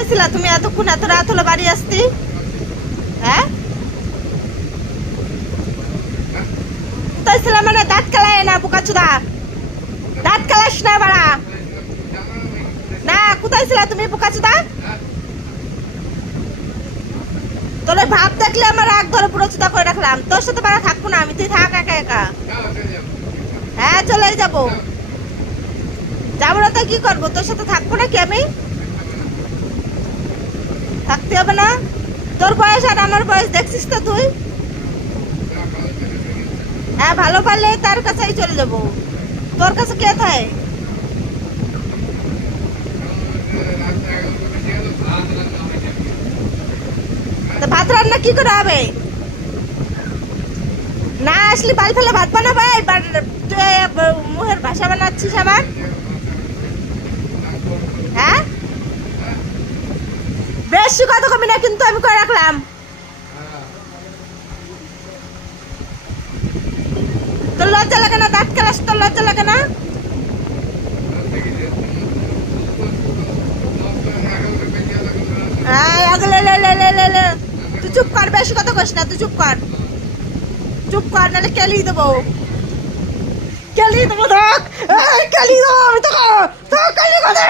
কোথায় ছিলা তুমি এতক্ষণ? এত রাত হলো বাড়ি আসতি? হ্যাঁ, কোথায় ছিলাম মানে? দাঁত কালায় না বোকাচোদা, দাঁত কালাস না বাড়া। না, কোথায় ছিলা তুমি বোকাচোদা? তোর ভাব দেখলে আমার রাগ ধরে পুরো চুদা করে রাখলাম। তোর সাথে বাড়া থাকবো না আমি, তুই থাক একা একা। হ্যাঁ, চলে যাবো। যাবো না তো কি করবো? তোর সাথে থাকবো নাকি আমি? থাকতে হবে না? তোর বয়স আর আমার বয়স দেখছিস তো তুই। হ্যাঁ, ভালো পারলে তার কাছেই চলে যাবো। তোর কাছে কে থাকে? ভাত রান্না কি করে হবে? না আসলে বাল ফেলে ভাত বানাবে? তুই মুখের ভাষা বানাচ্ছিস আবার। হ্যাঁ, বেশি কথা কমি না কিন্তু আমি করে রাখলাম। তোর লজ্জা লাগে না? দাঁত কালাস, তোর লজ্জা লাগে না? তুই চুপ কর, বেশি কথা কইস না, তুই চুপ কর, চুপ কর, নাহলে কেলিয়ে দেবো, কেলিয়ে দেবো। থাক, কেলিয়ে দেবো আমি তোকে, থাক, কেলিয়ে দেবো।